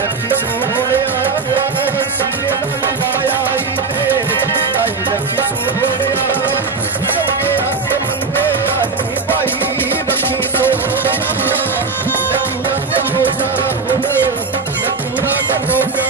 रखी सोहणिया सीने नाल लाया ते लाई रखी सोहणिया चौके आके मंगे आदमी भाई रखी सोहणिया लकीना ते रोजा होने लकीना ते रोजा